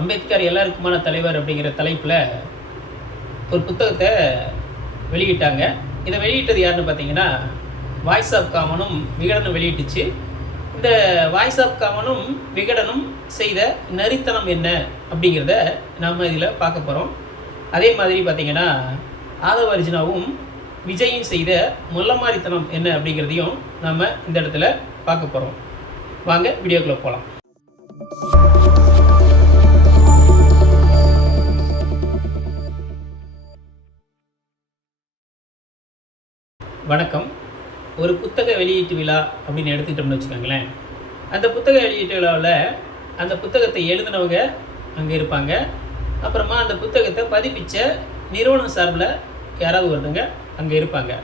அம்பேத்கர் எல்லாருக்குமான தலைவர் அப்படிங்கிற தலைப்பில் ஒரு புத்தகத்தை வெளியிட்டாங்க. இதை வெளியிட்டது யாருன்னு பார்த்தீங்கன்னா வாய்ஸ் ஆஃப் காமனும் விகடனும் வெளியிட்டுச்சு. இந்த வாய்ஸ் ஆஃப் காமனும் விகடனும் செய்த நரித்தனம் என்ன அப்படிங்கிறத நம்ம இதில் பார்க்க போகிறோம் அதே மாதிரி பார்த்தீங்கன்னா ஆதவ அர்ஜுனாவும் விஜயும் செய்த முல்லமாரித்தனம் என்ன அப்படிங்கிறதையும் நம்ம இந்த இடத்துல பார்க்க போகிறோம் வாங்க வீடியோக்குள்ளே போகலாம் வணக்கம். ஒரு புத்தக வெளியீட்டு விழா அப்படின்னு எடுத்துக்கிட்டோம்னு வச்சுக்கோங்களேன். அந்த புத்தக வெளியீட்டு விழாவில் அந்த புத்தகத்தை எழுதினவங்க அங்கே இருப்பாங்க. அப்புறமா அந்த புத்தகத்தை பதிப்பிச்ச நிறுவனம் சார்பில் யாராவது ஒருத்தங்க அங்கே இருப்பாங்க.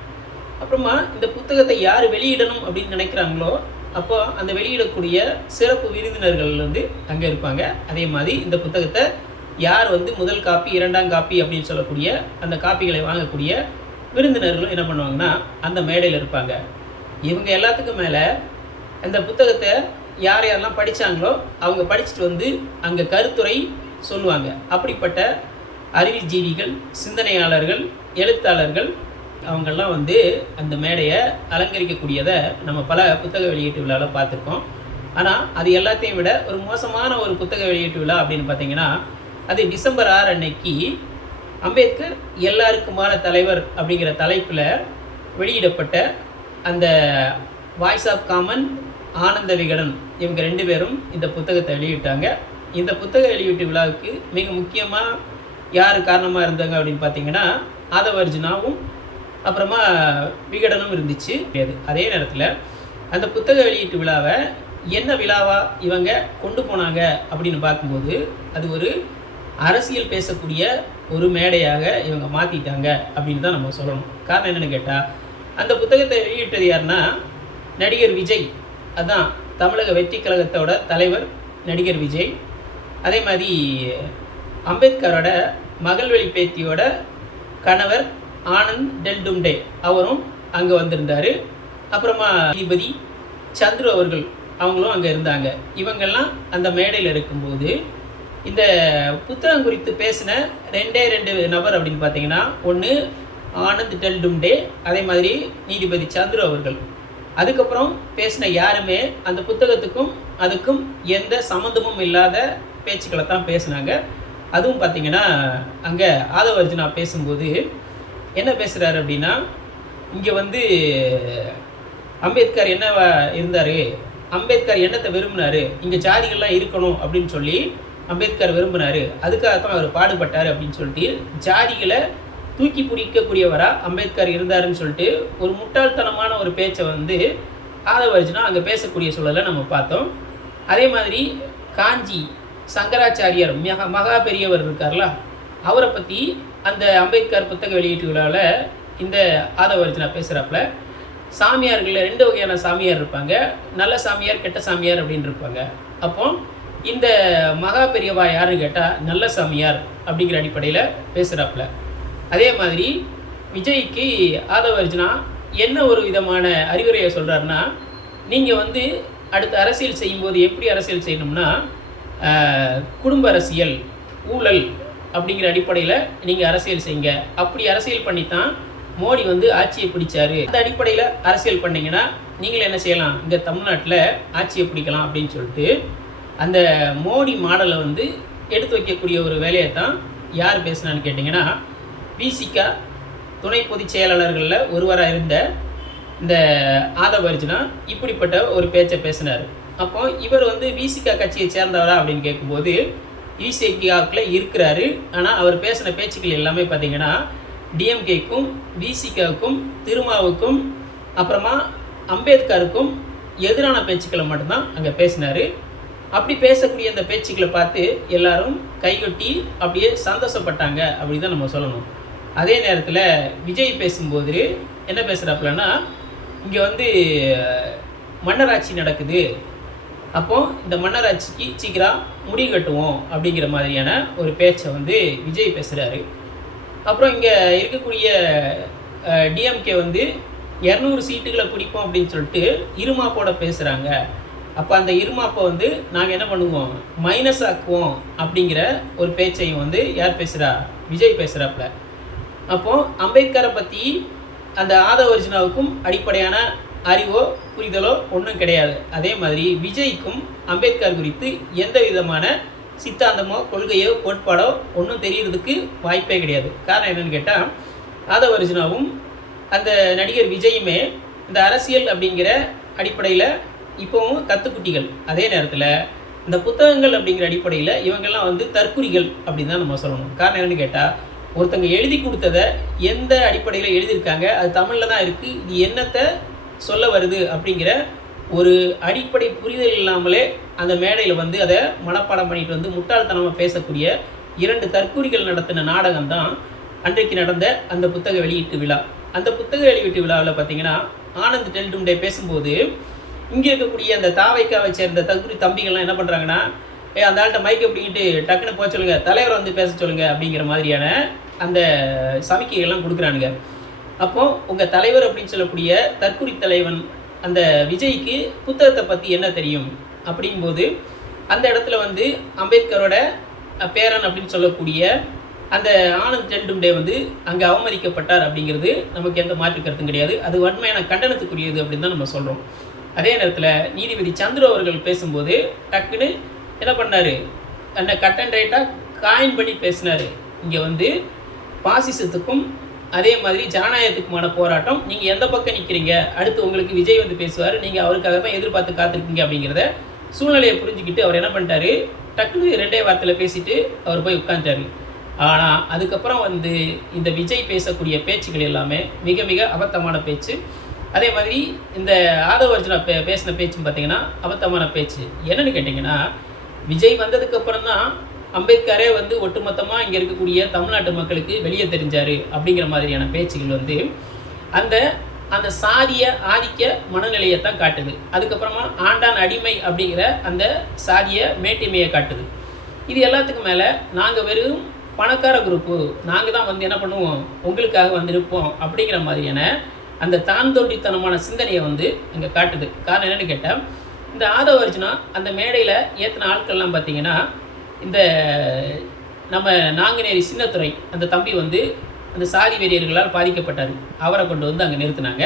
அப்புறமா இந்த புத்தகத்தை யார் வெளியிடணும் அப்படின்னு நினைக்கிறாங்களோ அப்போ அந்த வெளியிடக்கூடிய சிறப்பு விருந்தினர்கள் வந்து அங்கே இருப்பாங்க. அதே மாதிரி இந்த புத்தகத்தை யார் வந்து முதல் காப்பி இரண்டாம் காப்பி அப்படின்னு சொல்லக்கூடிய அந்த காப்பிகளை வாங்கக்கூடிய விருந்தினர்களும் என்ன பண்ணுவாங்கன்னா அந்த மேடையில் இருப்பாங்க. இவங்க எல்லாத்துக்கும் மேலே அந்த புத்தகத்தை யார் யாரெல்லாம் படித்தாங்களோ அவங்க படிச்சுட்டு வந்து அங்கே கருத்துரை சொல்லுவாங்க. அப்படிப்பட்ட அறிவுஜீவிகள் சிந்தனையாளர்கள் எழுத்தாளர்கள் அவங்கெல்லாம் வந்து அந்த மேடையை அலங்கரிக்கக்கூடியதை நம்ம பல புத்தக வெளியீட்டு விழாவில் பார்த்துருக்கோம். ஆனால் அது எல்லாத்தையும் விட ஒரு மோசமான ஒரு புத்தக வெளியீட்டு விழா அப்படின்னு பார்த்தீங்கன்னா அது டிசம்பர் ஆறு அன்னைக்கு அம்பேத்கர் எல்லாருக்குமான தலைவர் அப்படிங்கிற தலைப்பில் வெளியிடப்பட்ட அந்த voice of common Ananda Vikatan இவங்க ரெண்டு பேரும் இந்த புத்தகத்தை வெளியிட்டாங்க. இந்த புத்தக வெளியீட்டு விழாவுக்கு மிக முக்கியமாக யார் காரணமாக இருந்தாங்க அப்படின்னு பார்த்தீங்கன்னா ஆதவர்ஜுனாவும் அப்புறமா விகடனும் இருந்துச்சு. அது அதே நேரத்தில் அந்த புத்தக வெளியீட்டு விழாவை என்ன விழாவாக இவங்க கொண்டு போனாங்க அப்படின்னு பார்க்கும்போது அது ஒரு அரசியல் பேசக்கூடிய ஒரு மேடையாக இவங்க மாற்றிட்டாங்க அப்படின்னு தான் நம்ம சொல்லணும். காரணம் என்னென்னு கேட்டால் அந்த புத்தகத்தை வெளியிட்டது யாருன்னா நடிகர் விஜய். அதான் தமிழக வெற்றி கழகத்தோட தலைவர் நடிகர் விஜய். அதே மாதிரி அம்பேத்கரோட மகள்வழி பேத்தியோட கணவர் ஆனந்த் டெல்டும்டே அவரும் அங்கே வந்திருந்தார். அப்புறமா நீதிபதி சந்துரு அவர்கள் அவங்களும் அங்கே இருந்தாங்க. இவங்கெல்லாம் அந்த மேடையில் இருக்கும்போது இந்த புத்தகம் குறித்து பேசின ரெண்டே ரெண்டு நபர் அப்படின்னு பார்த்தீங்கன்னா ஒன்று ஆனந்த் டெல்டும்டே அதே மாதிரி நீதிபதி சந்துரு அவர்கள். அதுக்கப்புறம் பேசின யாருமே அந்த புத்தகத்துக்கும் அதுக்கும் எந்த சம்மந்தமும் இல்லாத பேச்சுக்களை தான் பேசினாங்க. அதுவும் பார்த்தீங்கன்னா அங்கே ஆதவர்ஜுனா பேசும்போது என்ன பேசுகிறாரு அப்படின்னா இங்கே வந்து அம்பேத்கர் என்ன இருந்தார்? அம்பேத்கர் என்னத்தை விரும்பினார்? இங்கே ஜாதிகள்லாம் இருக்கணும் அப்படின்னு சொல்லி அம்பேத்கர் விரும்பினார். அதுக்காக தான் அவர் பாடுபட்டார் அப்படின்னு சொல்லிட்டு ஜாதிகளை தூக்கி பிடிக்கக்கூடியவராக அம்பேத்கர் இருந்தாருன்னு சொல்லிட்டு ஒரு முட்டாள்தனமான ஒரு பேச்சை வந்து ஆதவர்ஜுனா அங்கே பேசக்கூடிய சூழலை நம்ம பார்த்தோம். அதே மாதிரி காஞ்சி சங்கராச்சாரியார் மிக மகா பெரியவர் இருக்கார்ல அவரை பற்றி அந்த அம்பேத்கர் புத்தக வெளியீட்டு விழாவில் இந்த ஆதவர்ஜுனா பேசுகிறாப்புல சாமியார்களில் ரெண்டு வகையான சாமியார் இருப்பாங்க நல்ல சாமியார் கெட்ட சாமியார் அப்படின்னு இருப்பாங்க. அப்போ இந்த மகா பெரியவா யாருன்னு கேட்டால் நல்ல சாமியார் அப்படிங்கிற அடிப்படையில் பேசுகிறாப்புல அதே மாதிரி விஜய்க்கு ஆதவர்ஜுனா என்ன ஒரு விதமான அறிவுரையை சொல்கிறாருன்னா நீங்கள் வந்து அடுத்த அரசியல் செய்யும்போது எப்படி அரசியல் செய்யணும்னா குடும்ப அரசியல் ஊழல் அப்படிங்கிற அடிப்படையில் நீங்கள் அரசியல் செய்யுங்க. அப்படி அரசியல் பண்ணித்தான் மோடி வந்து ஆட்சியை பிடிச்சாரு. அந்த அடிப்படையில் அரசியல் பண்ணிங்கன்னா நீங்கள் என்ன செய்யலாம்? இங்கே தமிழ்நாட்டில் ஆட்சியை பிடிக்கலாம் அப்படின்னு சொல்லிட்டு அந்த மோடி மாடலை வந்து எடுத்து வைக்கக்கூடிய ஒரு வேலையை தான் யார் பேசுனான்னு கேட்டிங்கன்னா விசிகா துணை பொதுச் செயலாளர்களில் ஒருவராக இருந்த இந்த ஆதவர்ஜுனா இப்படிப்பட்ட ஒரு பேச்சை பேசினார். அப்போ இவர் வந்து விசிகா கட்சியை சேர்ந்தவரா அப்படின்னு கேட்கும்போது விசிகாவுக்குள்ள இருக்கிறாரு. ஆனால் அவர் பேசின பேச்சுக்கள் எல்லாமே பார்த்தீங்கன்னா டிஎம்கேக்கும் விசிகாவுக்கும் திருமாவுக்கும் அப்புறமா அம்பேத்கருக்கும் எதிரான பேச்சுக்களை மட்டும்தான் அங்கே பேசினார். அப்படி பேசக்கூடிய அந்த பேச்சுக்களை பார்த்து எல்லாரும் கைகொட்டி அப்படியே சந்தோஷப்பட்டாங்க அப்படி தான் நம்ம சொல்லணும். அதே நேரத்தில் விஜய் பேசும்போது என்ன பேசுகிறாப்புலன்னா இங்கே வந்து மன்னராட்சி நடக்குது. அப்போ இந்த மன்னராட்சிக்கு சீக்கிரம் முடி கட்டுவோம் அப்படிங்கிற மாதிரியான ஒரு பேச்சை வந்து விஜய் பேசுகிறாரு அப்புறம் இங்கே இருக்கக்கூடிய டிஎம்கே வந்து இரநூறு சீட்டுகளை பிடிப்போம் அப்படின்னு சொல்லிட்டு இருமாப்போட பேசுகிறாங்க அப்போ அந்த இருமாப்பை வந்து நாங்கள் என்ன பண்ணுவோம்? மைனஸ் ஆக்குவோம் அப்படிங்கிற ஒரு பேச்சையும் வந்து யார் பேசுகிறா விஜய் பேசுகிறாப்புல அப்போது அம்பேத்கரை பற்றி அந்த ஆதவ அர்ஜுனாவுக்கும் அடிப்படையான அறிவோ புரிதலோ ஒன்றும் கிடையாது. அதே மாதிரி விஜய்க்கும் அம்பேத்கர் குறித்து எந்த விதமான சித்தாந்தமோ கொள்கையோ கோட்பாடோ ஒன்றும் தெரியறதுக்கு வாய்ப்பே கிடையாது. காரணம் என்னென்னு கேட்டால் ஆதவ அர்ஜுனாவும் அந்த நடிகர் விஜயுமே இந்த அரசியல் அப்படிங்கிற அடிப்படையில் இப்போவும் கத்துக்குட்டிகள் அதே நேரத்தில் இந்த புத்தகங்கள் அப்படிங்கிற அடிப்படையில் இவங்கெல்லாம் வந்து தற்குறிகள் அப்படின்னு தான் நம்ம சொல்லணும். காரணம் என்னென்னு கேட்டால் ஒருத்தங்க எழுதி கொடுத்ததை எந்த அடிப்படையில் எழுதியிருக்காங்க அது தமிழில் தான் இருக்குது இது என்னத்தை சொல்ல வருது அப்படிங்கிற ஒரு அடிப்படை புரிதல் இல்லாமலே அந்த மேடையில் வந்து அதை மனப்பாடம் பண்ணிட்டு வந்து முட்டாள்தனமாக பேசக்கூடிய இரண்டு தற்கூரிகள் நடத்தின நாடகம் தான் அன்றைக்கு நடந்த அந்த புத்தக வெளியீட்டு விழா. அந்த புத்தக வெளியீட்டு விழாவில் பார்த்தீங்கன்னா ஆனந்த் டெல்டும்டே பேசும்போது இங்கே இருக்கக்கூடிய அந்த தாவைக்காவை சேர்ந்த தகுதி தம்பிகள்லாம் என்ன பண்ணுறாங்கன்னா ஏ அந்த ஆள்கிட்ட மைக்கை பிடிக்கிட்டு டக்குன்னு போக சொல்லுங்கள் தலைவரை வந்து பேச சொல்லுங்கள் அப்படிங்கிற மாதிரியான அந்த சமிக்கைகள்லாம் கொடுக்குறானுங்க. அப்போது உங்கள் தலைவர் அப்படின்னு சொல்லக்கூடிய தற்குறி தலைவன் அந்த விஜய்க்கு புத்தகத்தை பற்றி என்ன தெரியும்? அப்படிங்கும்போது அந்த இடத்துல வந்து அம்பேத்கரோட பேரன் அப்படின்னு சொல்லக்கூடிய அந்த ஆனந்த் டெல்டும்டே வந்து அங்கே அவமதிக்கப்பட்டார் அப்படிங்கிறது நமக்கு எந்த மாற்று கருத்தும் கிடையாது. அது வன்மையான கண்டனத்துக்குரியது அப்படின்னு தான் நம்ம சொல்கிறோம் அதே நேரத்தில் நீதிபதி சந்துரு அவர்கள் பேசும்போது டக்குன்னு என்ன பண்ணார்? என்ன கட் அண்ட் ரைட்டாக காயின் பண்ணி பேசினார். இங்கே வந்து பாசிசத்துக்கும் அதே மாதிரி ஜனநாயகத்துக்குமான போராட்டம். நீங்கள் எந்த பக்கம் நிற்கிறீங்க அடுத்து உங்களுக்கு விஜய் வந்து பேசுவார். நீங்கள் அவருக்காக தான் எதிர்பார்த்து காத்திருக்கீங்க அப்படிங்கிறத சூழ்நிலையை புரிஞ்சுக்கிட்டு அவர் என்ன பண்ணிட்டாரு? டக்குன்னு ரெண்டே வார்த்தையில் பேசிட்டு அவர் போய் உட்காந்துட்டாரு ஆனால் அதுக்கப்புறம் வந்து இந்த விஜய் பேசக்கூடிய பேச்சுகள் எல்லாமே மிக மிக அபத்தமான பேச்சு. அதே மாதிரி இந்த ஆதவ அர்ஜுனா பே பேசின பேச்சும் பார்த்தீங்கன்னா அபத்தமான பேச்சு. என்னன்னு கேட்டிங்கன்னா விஜய் வந்ததுக்கப்புறம் தான் அம்பேத்கரே வந்து ஒட்டுமொத்தமாக இங்கே இருக்கக்கூடிய தமிழ்நாட்டு மக்களுக்கு வெளியே தெரிஞ்சார் அப்படிங்கிற மாதிரியான பேச்சுகள் வந்து அந்த அந்த சாதிய ஆதிக்க மனநிலையை தான் காட்டுது. அதுக்கப்புறமா ஆண்டான் அடிமை அப்படிங்கிற அந்த சாதிய மேட்டிமையை காட்டுது. இது எல்லாத்துக்கும் மேலே நாங்கள் வெறும் பணக்கார குரூப்பு நாங்கள் தான் வந்து என்ன பண்ணுவோம்? உங்களுக்காக வந்து இருப்போம் அப்படிங்கிற மாதிரியான அந்த தாந்தோண்டித்தனமான சிந்தனையை வந்து அங்கே காட்டுது. காரணம் என்னென்னு கேட்டால் இந்த ஆதவ அர்ஜுனா அந்த மேடையில் ஏற்றின ஆட்கள்லாம் பார்த்தீங்கன்னா இந்த நம்ம நாங்குநேரி சின்னத்துறை அந்த தம்பி வந்து அந்த சாதி வெறியர்களால் பாதிக்கப்பட்டார். அவரை கொண்டு வந்து அங்கே நிறுத்தினாங்க.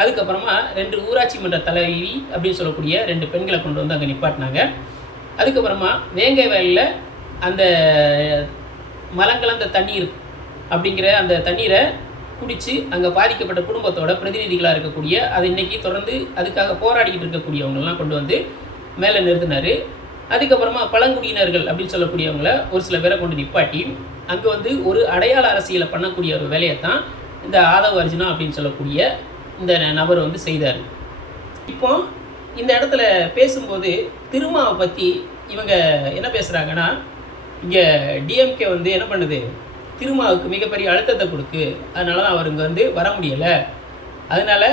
அதுக்கப்புறமா ரெண்டு ஊராட்சி மன்ற தலைவி அப்படின்னு சொல்லக்கூடிய ரெண்டு பெண்களை கொண்டு வந்து அங்கே நிப்பாட்டினாங்க. அதுக்கப்புறமா வேங்கை வயலில் அந்த மலங்கலந்த தண்ணீர் அப்படிங்கிற அந்த தண்ணீரை குடித்து அங்கே பாதிக்கப்பட்ட குடும்பத்தோட பிரதிநிதிகளாக இருக்கக்கூடிய அது இன்றைக்கி தொடர்ந்து அதுக்காக போராடிக்கிட்டு இருக்கக்கூடியவங்கெல்லாம் கொண்டு வந்து மேலே நிறுத்தினார். அதுக்கப்புறமா பழங்குடியினர்கள் அப்படின்னு சொல்லக்கூடியவங்கள ஒரு சில பேரை கொண்டு நிப்பாட்டி அங்கே வந்து ஒரு அடையாள அரசியலை பண்ணக்கூடிய ஒரு வேலையை தான் இந்த ஆதவ அர்ஜுனா அப்படின்னு சொல்லக்கூடிய இந்த நபர் வந்து செய்தார். இப்போ இந்த இடத்துல பேசும்போது திருமாவை பற்றி இவங்க என்ன பேசுகிறாங்கன்னா இங்கே டிஎம்கே வந்து என்ன பண்ணுது? திருமாவுக்கு மிகப்பெரிய அழுத்தத்தை கொடுக்கு. அதனால தான் அவர் இங்கே வந்து வர முடியலை. அதனால்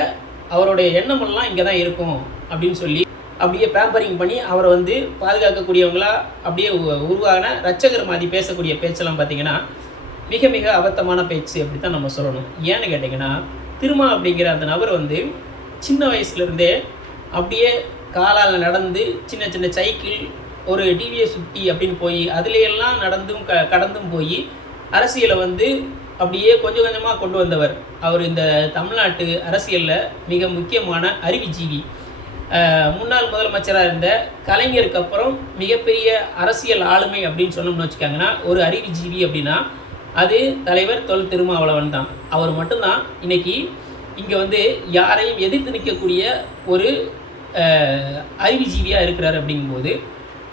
அவருடைய எண்ணமெல்லாம் இங்கே தான் இருக்கும் அப்படின்னு சொல்லி அப்படியே பேம்பரிங் பண்ணி அவரை வந்து பாதுகாக்கக்கூடியவங்களா அப்படியே உருவான ரச்சகர் மாதிரி பேசக்கூடிய பேச்செல்லாம் பார்த்தீங்கன்னா மிக மிக அபத்தமான பேச்சு அப்படி தான் நம்ம சொல்லணும். ஏன்னு கேட்டிங்கன்னா திருமா அப்படிங்கிற அந்த நபர் வந்து சின்ன வயசுலேருந்தே அப்படியே காலால் நடந்து சின்ன சின்ன சைக்கிள் ஒரு டிவிஎஸ் சுற்றி அப்படின்னு போய் அதுலேயெல்லாம் நடந்தும் க கடந்தும் போய் அரசியலை வந்து அப்படியே கொஞ்சம் கொஞ்சமாக கொண்டு வந்தவர். அவர் இந்த தமிழ்நாட்டு அரசியலில் மிக முக்கியமான அறிவுஜீவி முன்னாள் முதலமைச்சராக இருந்த கலைஞருக்கு அப்புறம் மிகப்பெரிய அரசியல் ஆளுமை அப்படின்னு சொன்னோம்னு வச்சுக்காங்கன்னா ஒரு அறிவுஜீவி அப்படின்னா அது தலைவர் தொல் திருமாவளவன் தான். அவர் மட்டும்தான் இன்றைக்கி இங்கே வந்து யாரையும் எதிர்த்து நிற்கக்கூடிய ஒரு அறிவுஜீவியாக இருக்கிறார் அப்படிங்கும்போது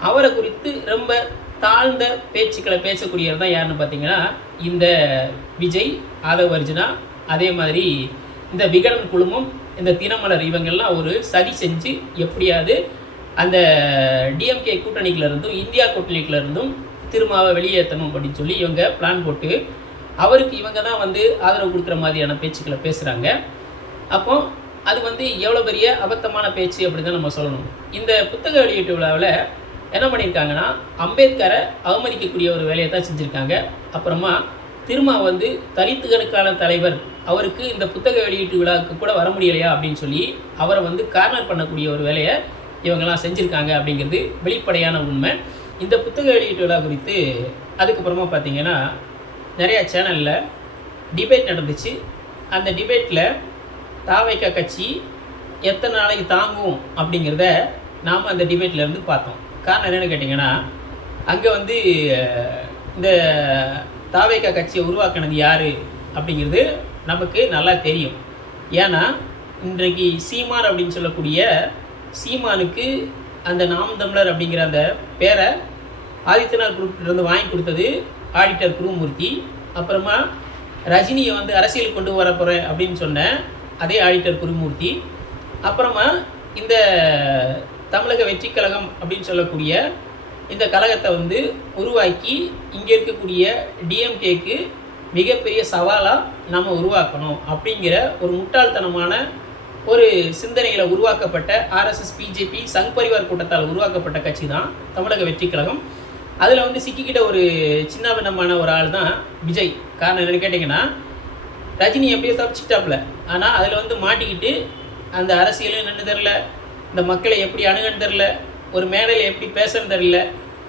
அவரை குறித்து ரொம்ப தாழ்ந்த பேச்சுக்களை பேசக்கூடியவர் தான் யாருன்னு பார்த்தீங்கன்னா இந்த விஜய் ஆதவ் அர்ஜுனா அதே மாதிரி இந்த விகடன் குழுமம் இந்த தினமலர் இவங்கெல்லாம் ஒரு சதி செஞ்சு எப்படியாவது அந்த டிஎம்கே கூட்டணிக்கிலிருந்தும் இந்தியா கூட்டணிக்கிலிருந்தும் திருமாவை வெளியேற்றணும் அப்படின்னு சொல்லி இவங்க பிளான் போட்டு அவருக்கு இவங்க தான் வந்து ஆதரவு கொடுக்குற மாதிரியான பேச்சுக்களை பேசுகிறாங்க அப்போ அது வந்து எவ்வளோ பெரிய அபத்தமான பேச்சு அப்படி தான் நம்ம சொல்லணும். இந்த புத்தக வெளியீட்டு விழாவில் என்ன பண்ணியிருக்காங்கன்னா அம்பேத்கரை அவமதிக்கக்கூடிய ஒரு வேலையை தான் செஞ்சுருக்காங்க. அப்புறமா திருமா வந்து தலித்துகளுக்கான தலைவர் அவருக்கு இந்த புத்தக வெளியீட்டு விழாவுக்கு கூட வர முடியலையா அப்படின்னு சொல்லி அவரை வந்து கார்னர் பண்ணக்கூடிய ஒரு வேலையை இவங்கெல்லாம் செஞ்சுருக்காங்க அப்படிங்கிறது வெளிப்படையான உண்மை. இந்த புத்தக வெளியீட்டு விழா குறித்து அதுக்கப்புறமா பார்த்தீங்கன்னா நிறையா சேனலில் டிபேட் நடந்துச்சு. அந்த டிபேட்டில் தாவைக்கா கட்சி எத்தனை நாளைக்கு தாங்கும் அப்படிங்கிறத நாம் அந்த டிபேட்லேருந்து பார்த்தோம். காரணம் என்னென்னு கேட்டிங்கன்னா அங்கே வந்து இந்த தாவேக்கா கட்சியை உருவாக்கினது யார் அப்படிங்கிறது நமக்கு நல்லா தெரியும். ஏன்னா இன்றைக்கு சீமான் அப்படின்னு சொல்லக்கூடிய சீமானுக்கு அந்த நாம் தமிழர் அப்படிங்கிற அந்த பேரை ஆதித்யநாத் குரூப்லேருந்து வாங்கி கொடுத்தது ஆடிட்டர் குருமூர்த்தி. அப்புறமா ரஜினியை வந்து அரசியல் கொண்டு வர போகிறேன் அப்படின்னு சொன்ன அதே ஆடிட்டர் குருமூர்த்தி. அப்புறமா இந்த தமிழக வெற்றி கழகம் அப்படின்னு சொல்லக்கூடிய இந்த கழகத்தை வந்து உருவாக்கி இங்கே இருக்கக்கூடிய டிஎம்கேக்கு மிகப்பெரிய சவாலாக நம்ம உருவாக்கணும் அப்படிங்கிற ஒரு முட்டாள்தனமான ஒரு சிந்தனையில் உருவாக்கப்பட்ட ஆர்எஸ்எஸ் பிஜேபி சங் பரிவார் கூட்டத்தால் உருவாக்கப்பட்ட கட்சி தான் தமிழக வெற்றி கழகம் அதில் வந்து சிக்கிக்கிட்ட ஒரு சின்ன பின்னமான ஒரு ஆள் தான் விஜய். காரணம் என்னென்னு கேட்டிங்கன்னா ரஜினி எப்படியோ தப்பிச்சிட்டாப்புல ஆனால் அதில் வந்து மாட்டிக்கிட்டு அந்த அரசியலும் என்னென்னு தெரில இந்த மக்களை எப்படி அணுகன்னு தெரில ஒரு மேடையில் எப்படி பேசுன்னு தெரில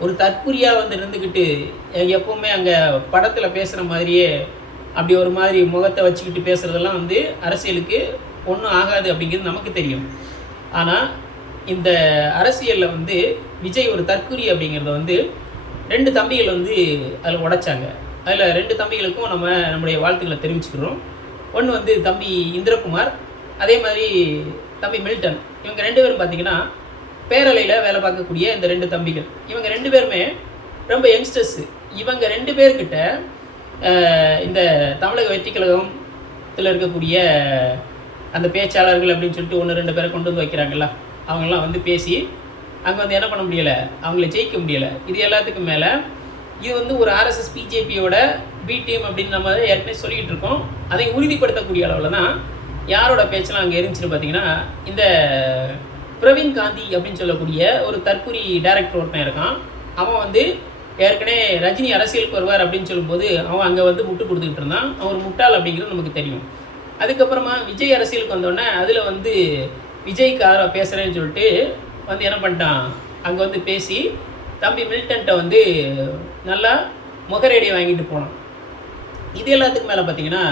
ஒரு தற்குறியாக வந்து இருந்துக்கிட்டு எப்போவுமே எப்பவுமே அங்கே படத்தில் பேசுகிற மாதிரியே அப்படி ஒரு மாதிரி முகத்தை வச்சுக்கிட்டு பேசுகிறதெல்லாம் வந்து அரசியலுக்கு ஒன்றும் ஆகாது அப்படிங்கிறது நமக்கு தெரியும். ஆனால் இந்த அரசியலில் வந்து விஜய் ஒரு தற்குறி அப்படிங்கிறத வந்து ரெண்டு தம்பிகள் வந்து அதில் உடைச்சாங்க. அதில் ரெண்டு தம்பிகளுக்கும் நம்ம நம்முடைய வாழ்த்துக்களை தெரிவிச்சுக்கிறோம். ஒன்று வந்து தம்பி இந்திரகுமார் அதே மாதிரி தம்பி மில்டன். இவங்க ரெண்டு பேரும் பார்த்தீங்கன்னா பேரலையில் வேலை பார்க்கக்கூடிய இந்த ரெண்டு தம்பிகள். இவங்க ரெண்டு பேருமே ரொம்ப யங்ஸ்டர்ஸு இவங்க ரெண்டு பேர்கிட்ட இந்த தமிழக வெற்றிக்கழகத்தில் இருக்கக்கூடிய அந்த பேச்சாளர்கள் அப்படின்னு சொல்லிட்டு ஒன்று ரெண்டு பேரை கொண்டு வந்து வைக்கிறாங்கல்ல அவங்கெல்லாம் வந்து பேசி அங்கே வந்து என்ன பண்ண முடியலை அவங்கள ஜெயிக்க முடியலை. இது எல்லாத்துக்கும் மேலே இது வந்து ஒரு ஆர்எஸ்எஸ் பிஜேபியோட பி டீம் அப்படின்னு நம்ம ஏற்கனவே சொல்லிக்கிட்டு இருக்கோம். அதை உறுதிப்படுத்தக்கூடிய அளவில் தான் யாரோட பேச்செல்லாம் அங்கே இருந்துச்சுன்னு பார்த்தீங்கன்னா இந்த பிரவீன் காந்தி அப்படின்னு சொல்லக்கூடிய ஒரு தற்குறி டைரக்டர் ஒருத்தன் இருக்கான். அவன் வந்து ஏற்கனவே ரஜினி அரசியலுக்கு வருவார் அப்படின்னு சொல்லும்போது அவன் அங்கே வந்து முட்டு கொடுத்துக்கிட்டு இருந்தான். அவன் முட்டாள் அப்படிங்கிறது நமக்கு தெரியும். அதுக்கப்புறமா விஜய் அரசியலுக்கு வந்தோடனே அதில் வந்து விஜய்க்கு பேசுகிறேன்னு சொல்லிட்டு வந்து என்ன பண்ணிட்டான்? அங்கே வந்து பேசி தம்பி மில்டன்ட்ட வந்து நல்லா முகரேடியை வாங்கிட்டு போனான். இது எல்லாத்துக்கும் மேலே பார்த்தீங்கன்னா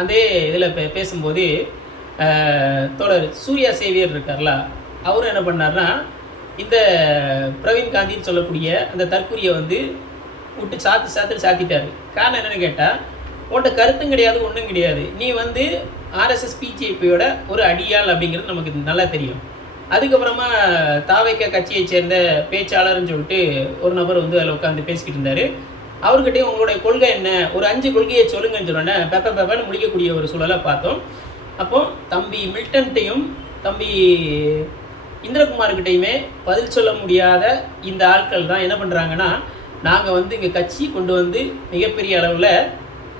அதே இதில் பே பேசும்போது தோழர் சூர்யா சேவியர் இருக்கார்ல அவரும் என்ன பண்ணார்னா இந்த பிரவீன் காந்தின்னு சொல்லக்கூடிய அந்த தற்கூரியை வந்து விட்டு சாத்து சாத்து சாத்திட்டாரு. காரணம் என்னென்னு கேட்டால் உன்கிட்ட கருத்தும் கிடையாது ஒன்றும் கிடையாது. நீ வந்து ஆர்எஸ்எஸ் பிஜேபியோட ஒரு அடியாள் அப்படிங்கிறது நமக்கு நல்லா தெரியும். அதுக்கப்புறமா தாவைக்க கட்சியை சேர்ந்த பேச்சாளர்னு சொல்லிட்டு ஒரு நபர் வந்து அதில் உட்காந்து பேசிக்கிட்டு இருந்தார். அவர்கிட்டயும் உங்களுடைய கொள்கை என்ன? ஒரு அஞ்சு கொள்கையை சொல்லுங்கன்னு சொன்னோன்னே பெப்ப பெப்பன்னு முடிக்கக்கூடிய ஒரு சூழலை பார்த்தோம். அப்போது தம்பி மில்டன்ட்டையும் தம்பி இந்திரகுமார்கிட்டையுமே பதில் சொல்ல முடியாத இந்த ஆட்கள் தான் என்ன பண்ணுறாங்கன்னா நாங்கள் வந்து இங்கே கட்சி கொண்டு வந்து மிகப்பெரிய அளவில்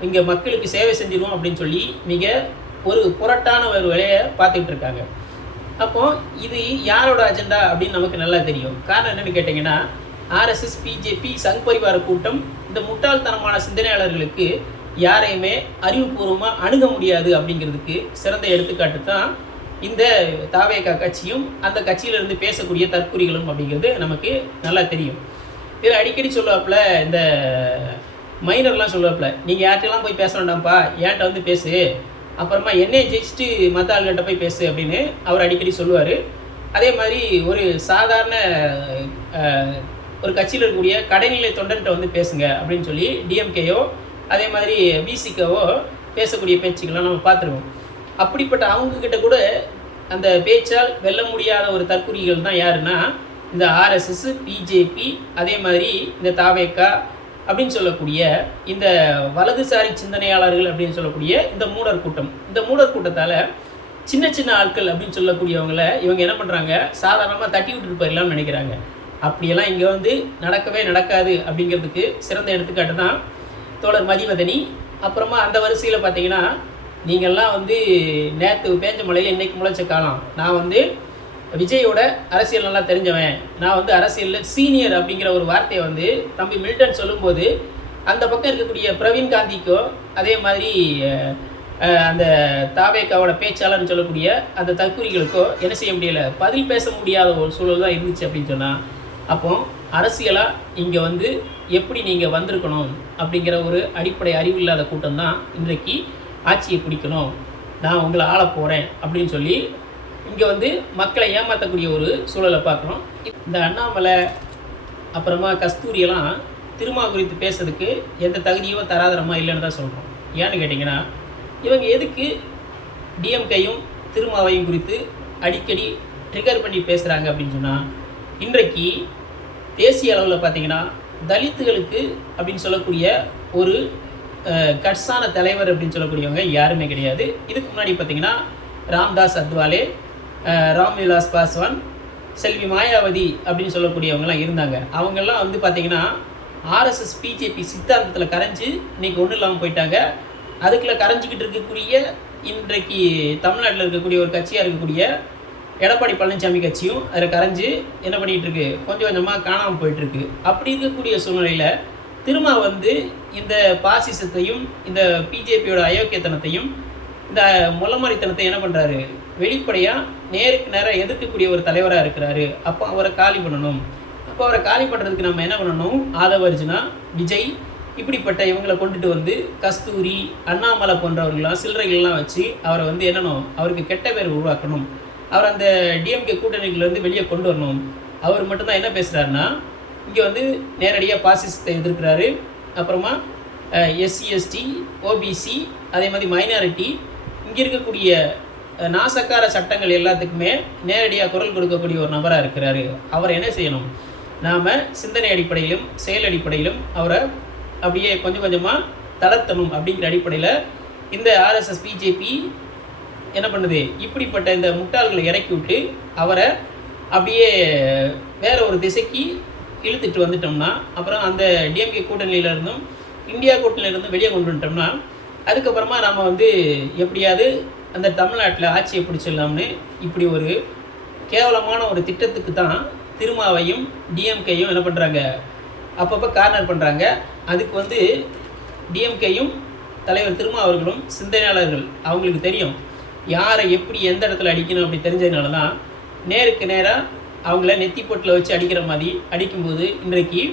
இங்கே மக்களுக்கு சேவை செஞ்சிருவோம் அப்படின்னு சொல்லி மிக ஒரு புரட்டான ஒரு வேலையை பார்த்துக்கிட்டு இருக்காங்க. அப்போது இது யாரோட அஜெண்டா அப்படின்னு நமக்கு நல்லா தெரியும். காரணம் என்னென்னு கேட்டிங்கன்னா ஆர்எஸ்எஸ் பிஜேபி சங் பரிவார கூட்டம் இந்த முட்டாள்தனமான சிந்தனையாளர்களுக்கு யாரையுமே அறிவுபூர்வமாக அணுக முடியாது அப்படிங்கிறதுக்கு சிறந்த எடுத்துக்காட்டு தான் இந்த தாவேகா கட்சியும் அந்த கட்சியிலிருந்து பேசக்கூடிய தற்குறிகளும் அப்படிங்கிறது நமக்கு நல்லா தெரியும். இதில் அடிக்கடி சொல்லுவாப்புல இந்த மைனர்லாம் சொல்லுவாப்புல நீங்கள் யார்கிட்டலாம் போய் பேச வேண்டாம்ப்பா என்கிட்ட வந்து பேசு. அப்புறமா என்னைய ஜெயிச்சுட்டு மற்ற ஆளுகிட்ட போய் பேசு அப்படின்னு அவர் அடிக்கடி சொல்லுவார். அதே மாதிரி ஒரு சாதாரண ஒரு கட்சியில் இருக்கக்கூடிய கடைநிலை தொண்டன்கிட்ட வந்து பேசுங்க அப்படின்னு சொல்லி டிஎம்கேயோ அதே மாதிரி பிசிக்கவோ பேசக்கூடிய பேச்சுக்கெல்லாம் நம்ம பார்த்துருவோம். அப்படிப்பட்ட அவங்கக்கிட்ட கூட அந்த பேச்சால் வெல்ல முடியாத ஒரு தற்குறிகள் தான் யாருன்னா இந்த ஆர்எஸ்எஸ் பிஜேபி அதே மாதிரி இந்த தாவேக்கா அப்படின்னு சொல்லக்கூடிய இந்த வலதுசாரி சிந்தனையாளர்கள் அப்படின்னு சொல்லக்கூடிய இந்த மூடர் கூட்டம். இந்த மூடர் கூட்டத்தால் சின்ன சின்ன ஆட்கள் அப்படின்னு சொல்லக்கூடியவங்கள இவங்க என்ன பண்ணுறாங்க சாதாரணமாக தட்டி விட்டுட்டு போயிடலாம்னு நினைக்கிறாங்க. அப்படியெல்லாம் இங்கே வந்து நடக்கவே நடக்காது அப்படிங்கிறதுக்கு சிறந்த எடுத்துக்காட்டு தான் தோழர் மதிவதனி. அப்புறமா அந்த வரிசையில் பார்த்தீங்கன்னா நீங்கள்லாம் வந்து நேற்று பேஞ்ச மலையில் இன்றைக்கு முளைச்ச காலம். நான் வந்து விஜயோட அரசியல் நல்லா தெரிஞ்சவன். நான் வந்து அரசியலில் சீனியர் அப்படிங்கிற ஒரு வார்த்தையை வந்து தம்பி மில்டன் சொல்லும்போது அந்த பக்கம் இருக்கக்கூடிய பிரவீன் காந்திக்கோ அதே மாதிரி அந்த தாவேக்காவோட பேச்சாளர்னு சொல்லக்கூடிய அந்த தற்கூரிகளுக்கோ என்ன செய்ய முடியலை? பதில் பேச முடியாத ஒரு சூழல் தான் இருந்துச்சு அப்படின்னு சொன்னால் அப்போ அரசியலாக இங்கே வந்து எப்படி நீங்கள் வந்திருக்கணும் அப்படிங்கிற ஒரு அடிப்படை அறிவு இல்லாத கூட்டம் தான் இன்றைக்கு ஆட்சியை பிடிக்கணும். நான் உங்களை ஆள போகிறேன் அப்படின்னு சொல்லி இங்கே வந்து மக்களை ஏமாற்றக்கூடிய ஒரு சூழலை பார்க்குறோம். இந்த அண்ணாமலை அப்புறமா கஸ்தூரியெல்லாம் திருமா குறித்து பேசுறதுக்கு எந்த தகுதியோ தராதரமா இல்லைன்னு தான் சொல்கிறோம் ஏன்னு கேட்டிங்கன்னா இவங்க எதுக்கு டிஎம்கையும் திருமாவையும் குறித்து அடிக்கடி ட்ரிகர் பண்ணி பேசுகிறாங்க அப்படின்னு சொன்னால் இன்றைக்கு தேசிய அளவில் பார்த்திங்கன்னா தலித்துகளுக்கு அப்படின்னு சொல்லக்கூடிய ஒரு கட்சான தலைவர் அப்படின்னு சொல்லக்கூடியவங்க யாருமே கிடையாது. இதுக்கு முன்னாடி பார்த்திங்கன்னா ராம்தாஸ் அத்வாலே ராம்விலாஸ் பாஸ்வான் செல்வி மாயாவதி அப்படின்னு சொல்லக்கூடியவங்கலாம் இருந்தாங்க. அவங்கெல்லாம் வந்து பார்த்திங்கன்னா ஆர்எஸ்எஸ் பிஜேபி சித்தாந்தத்தில் கரைஞ்சு இன்னைக்கு ஒன்றும் இல்லாமல் போயிட்டாங்க. அதுக்குள்ள கரைஞ்சிக்கிட்டு இருக்கக்கூடிய இன்றைக்கு தமிழ்நாட்டில் இருக்கக்கூடிய ஒரு கட்சியாக இருக்கக்கூடிய எடப்பாடி பழனிசாமி கட்சியும் அதில் கரைஞ்சு என்ன பண்ணிகிட்டு இருக்கு? கொஞ்சம் கொஞ்சமாக காணாமல் போயிட்டுருக்கு. அப்படி இருக்கக்கூடிய சூழ்நிலையில் திரும்ப வந்து இந்த பாசிசத்தையும் இந்த பிஜேபியோட அயோக்கியத்தனத்தையும் இந்த முள்ளமாரித்தனத்தை என்ன பண்ணுறாரு வெளிப்படையாக நேருக்கு நேராக எதிர்க்கக்கூடிய ஒரு தலைவராக இருக்கிறாரு. அப்போ அவரை காலி பண்ணணும். அப்போ அவரை காலி பண்ணுறதுக்கு நம்ம என்ன பண்ணணும்? ஆதவ அர்ஜுனா விஜய் இப்படிப்பட்ட இவங்களை கொண்டுட்டு வந்து கஸ்தூரி அண்ணாமலை போன்றவர்கள்லாம் சில்லறைகள்லாம் வச்சு அவரை வந்து என்னணும்? அவருக்கு கெட்ட பேர் உருவாக்கணும். அவர் அந்த டிஎம்கே கூட்டணியிலேருந்து வெளியே கொண்டு வரணும். அவர் மட்டும்தான் என்ன பேசுகிறாருன்னா இங்கே வந்து நேரடியாக பாசிசத்தை எதிர்க்கிறாரு. அப்புறமா எஸ்சி எஸ்டி ஓபிசி அதே மாதிரி மைனாரிட்டி இங்கே இருக்கக்கூடிய நாசக்கார சட்டங்கள் எல்லாத்துக்குமே நேரடியாக குரல் கொடுக்கக்கூடிய ஒரு நபராக இருக்கிறாரு. அவர் என்ன செய்யணும்? நாம் சிந்தனை அடிப்படையிலும் செயல் அடிப்படையிலும் அவரை அப்படியே கொஞ்சம் கொஞ்சமாக தளர்த்தணும் அப்படிங்கிற அடிப்படையில் இந்த ஆர்எஸ்எஸ் பிஜேபி என்ன பண்ணுது? இப்படிப்பட்ட இந்த முட்டாள்களை இறக்கி விட்டு அவரை அப்படியே வேற ஒரு திசைக்கு இழுத்துட்டு வந்துட்டோம்னா அப்புறம் அந்த டிஎம்கே கூட்டணியிலிருந்தும் இந்தியா கூட்டணியிலிருந்தும் வெளியே கொண்டு வந்துட்டோம்னா அதுக்கப்புறமா நம்ம வந்து எப்படியாவது அந்த தமிழ்நாட்டில் ஆட்சியை பிடிச்சிடலாம்னு இப்படி ஒரு கேவலமான ஒரு திட்டத்துக்கு தான் திருமாவையும் டிஎம்கேயும் என்ன பண்ணுறாங்க அப்பப்போ கார்னர் பண்ணுறாங்க அதுக்கு வந்து டிஎம்கேயும் தலைவர் திருமா அவர்களும் சிந்தனையாளர்கள். அவங்களுக்கு தெரியும். யாரை எப்படி எந்த இடத்துல அடிக்கணும் அப்படி தெரிஞ்சதுனால தான் நேருக்கு நேராக அவங்கள நெத்தி பொட்டில் வச்சு அடிக்கிற மாதிரி அடிக்கும்போது இன்றைக்கு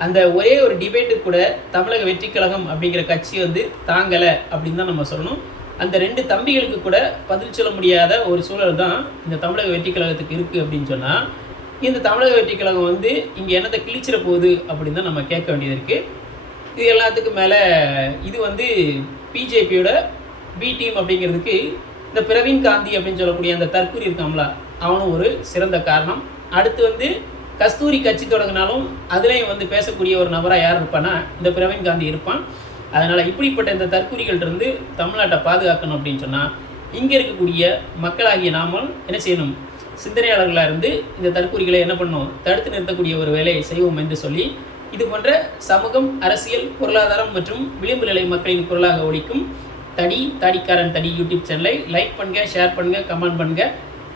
அந்த ஒரே ஒரு டிபேட்டு கூட தமிழக வெற்றி கழகம் அப்படிங்கிற கட்சி வந்து தாங்கலை அப்படின்னு தான் நம்ம சொல்லணும். அந்த ரெண்டு தம்பிகளுக்கு கூட பதில் சொல்ல முடியாத ஒரு சூழல் தான் இந்த தமிழக வெற்றி கழகத்துக்கு இருக்குது அப்படின்னு சொன்னால் இந்த தமிழக வெற்றி கழகம் வந்து இங்கே என்னத்தை கிழிச்சிட போகுது அப்படின்னு தான் நம்ம கேட்க வேண்டியது இருக்குது இது எல்லாத்துக்கும் மேலே இது வந்து பிஜேபியோட பி டீம் அப்படிங்கிறதுக்கு இந்த பிரவீன் காந்தி அப்படின்னு சொல்லக்கூடிய அந்த தற்கூரி இருக்காங்களா அவனும் ஒரு சிறந்த காரணம். அடுத்து வந்து கஸ்தூரி கட்சி தொடங்கினாலும் அதுலேயும் வந்து பேசக்கூடிய ஒரு நபராக யார் இருப்பான்னா இந்த பிரவீன் காந்தி இருப்பான். அதனால் இப்படிப்பட்ட இந்த தற்கூரிகள் இருந்து தமிழ்நாட்டை பாதுகாக்கணும் அப்படின்னு சொன்னால் இங்கே இருக்கக்கூடிய மக்களாகிய நாமல் என்ன செய்யணும்? சிந்தனையாளர்களாக இருந்து இந்த தற்கூரிகளை என்ன பண்ணும் தடுத்து நிறுத்தக்கூடிய ஒரு வேலையை செய்வோம் என்று சொல்லி இது போன்ற சமூகம் அரசியல் பொருளாதாரம் மற்றும் விளிம்பு நிலை மக்களின் குரலாக ஒழிக்கும் தடி தாடிக்காரன் தடி யூடியூப் சேனலை லைக் பண்ணுங்கள் ஷேர் பண்ணுங்க கமெண்ட் பண்ணுங்க.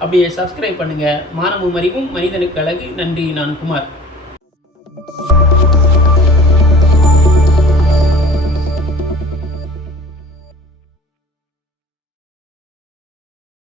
அப்படியே சப்ஸ்கிரைப் பண்ணுங்க. மானமும் அறிவும் மனிதனுக்கு அழகு. நன்றி நான் குமார்.